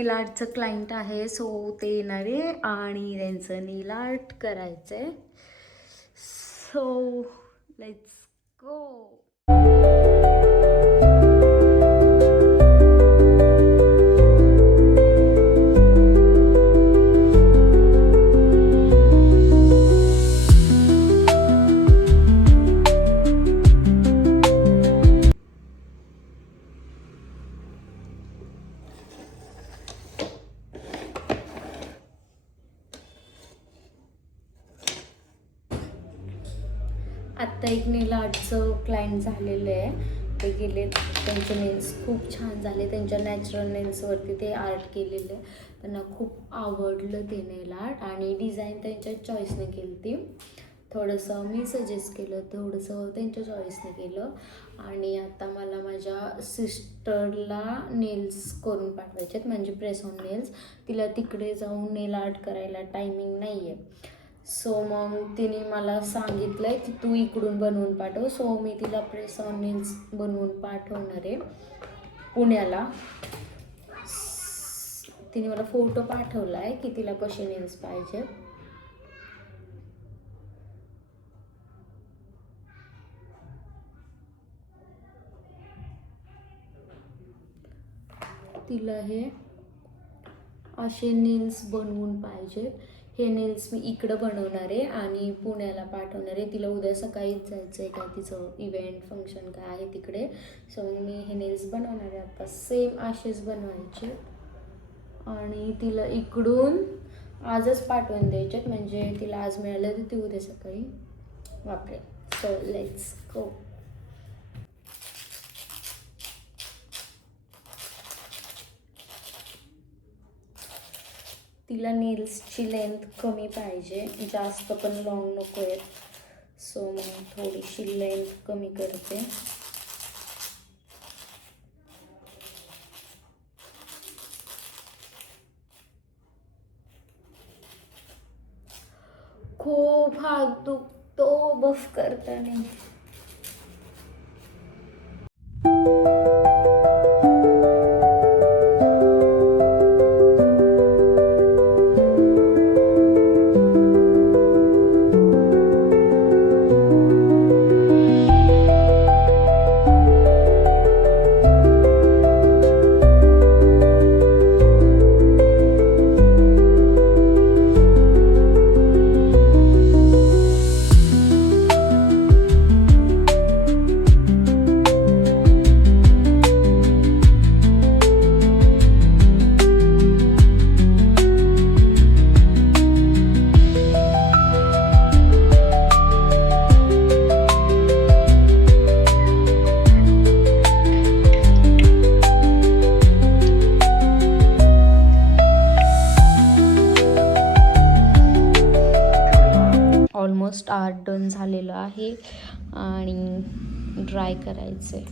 नेल आर्टचं client आहे, so ते येणार आहे आणि त्यांचं नेल आर्ट करायचं आहे. So let's go. आत्ता एक नेल आर्टचं क्लायंट झालेलं आहे. ते गेले, त्यांचे नेल्स खूप छान झाले. त्यांच्या नॅचरल नेल्सवरती ते आर्ट केलेलं आहे. त्यांना खूप आवडलं ते नेल आर्ट आणि डिझाईन त्यांच्या चॉईसने केली ती. थोडंसं मी सजेस्ट केलं, थोडंसं त्यांच्या चॉईसने केलं. आणि आता मला माझ्या सिस्टरला नेल्स करून पाठवायचे आहेत, म्हणजे प्रेस ऑन नेल्स. तिला तिकडे जाऊन नेल आर्ट करायला टायमिंग नाही आहे. सो मग तिने मला सांगितलं आहे की तू इकडून बनवून पाठव. सो मी तिला प्रेस ऑन नेल्स बनवून पाठवणार आहे पुण्याला. तिने मला फोटो पाठवला आहे की तिला कसे नेल्स पाहिजे. तिला हे असे नेल्स बनवून पाहिजेत. हे नेल्स मी इकडं बनवणार आहे आणि पुण्याला पाठवणार आहे. तिला उद्या सकाळीच जायचं आहे, काय तिचं इव्हेंट फंक्शन काय आहे तिकडे. सो मी हे नेल्स बनवणार आहे आता. सेम असेच बनवायचे आणि तिला इकडून आजच पाठवून द्यायचे, म्हणजे तिला आज मिळालं तर ती उद्या सकाळी वापरेल. So let's go. तिला नेल्सची लेंथ कमी पाहिजे, जास्त पण लॉंग नको आहेत. सो मग थोडीशी लेंथ कमी करते. खूप हात दुखतो बफ करताना. ऑलमोस्ट आर्ट डन झालेलं आहे आणि ड्राय करायचं आहे.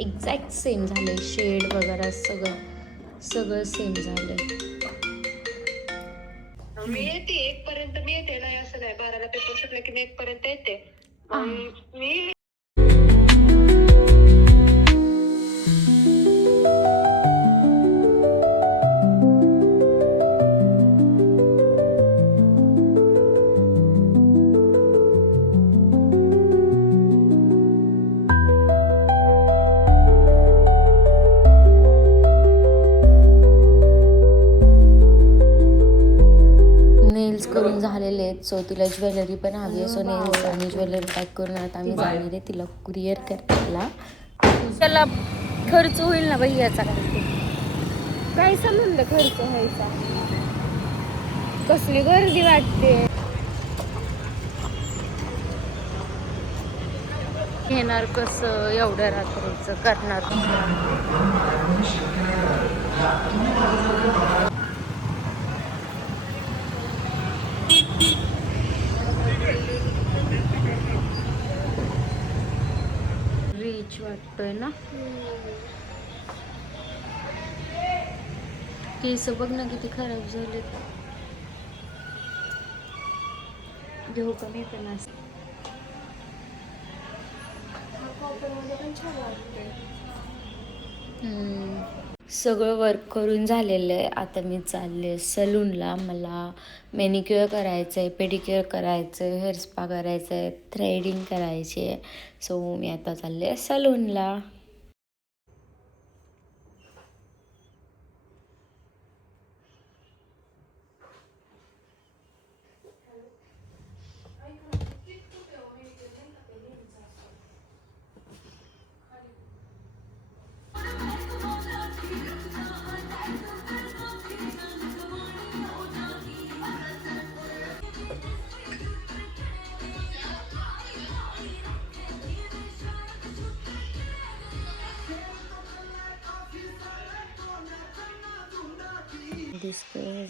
एक्झॅक्ट सेम झालं आहे, शेड वगैरे सगळं सेम झालं आहे. मी येते 1 पर्यंत. मी येते नाही असं नाही, 12ला पेपर सुटला की मी 1 पर्यंत येते. मी करून झालेले आहेत. सो तिला ज्वेलरी पण हवी आहे. सो नेल्स आणि ज्वेलरी पॅक करून आता आम्ही जाणार आहे तिला कुरिअर करायला. त्याला खर्च होईल ना बाई याचा काय संबंध खर्च व्हायचा? कसली गर्दी वाटते. घेणार कसं एवढ्या रात्रीचं करणार. रिच वाटतोय ना. केस बघ ना किती खराब झाले. घेऊ कमी पण असं सगळं वर्क करून झालेलं आहे. आता मी चालले सलूनला. मला मॅनिक्युअर करायचं आहे, पेडिक्युअर करायचं आहे, हेअर स्पा करायचं आहे, थ्रेडिंग करायची आहे. सो मी आता चालले सलूनला. दिसतोय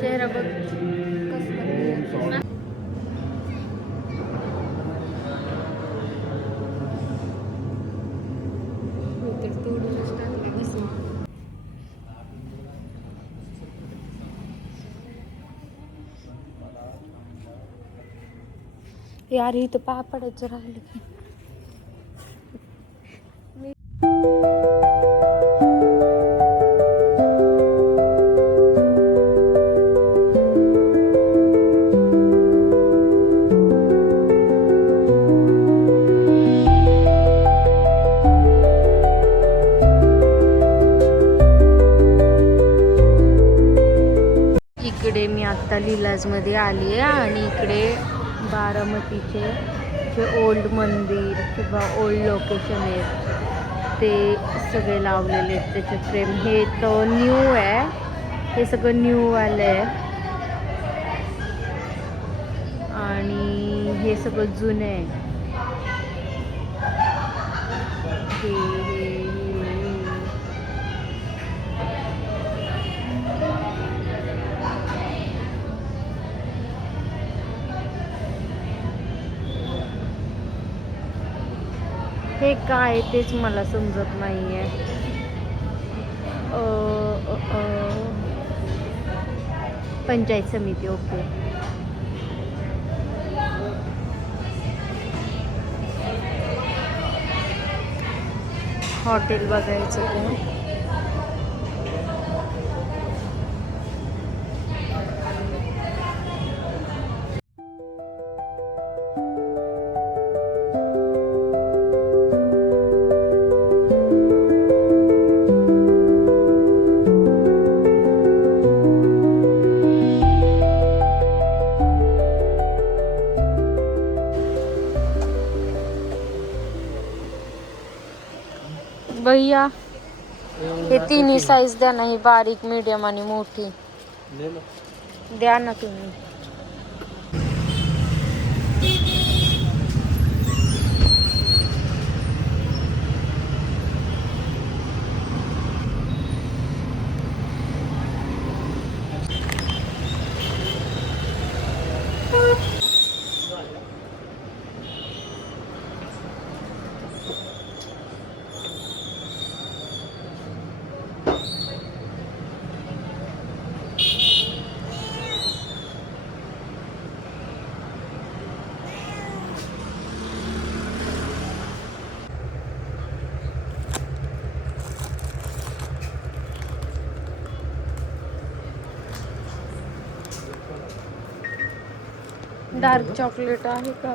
चेहरा बघ यार इथं पापडाचं राहिलं की इकडे मी आत्ता लिलाजमध्ये आली आहे आणि इकडे बारामतीचे जे ओल्ड मंदिर किंवा ओल्ड लोकेशन आहेत ते सगळे लावलेले आहेत त्याचे फ्रेम. हे तर न्यू आहे, हे सगळं न्यू आलं आहे आणि हे सगळं जुनं आहे. हे काय तेच मला समजत नाही आहे. पंचायत समिती. ओके. हॉटेल बघायचं का? भैया हे तिन्ही साईज द्या ना, ही बारीक, मीडियम आणि मोठी द्या ना तुम्ही. डार्क चॉकलेट आहे का?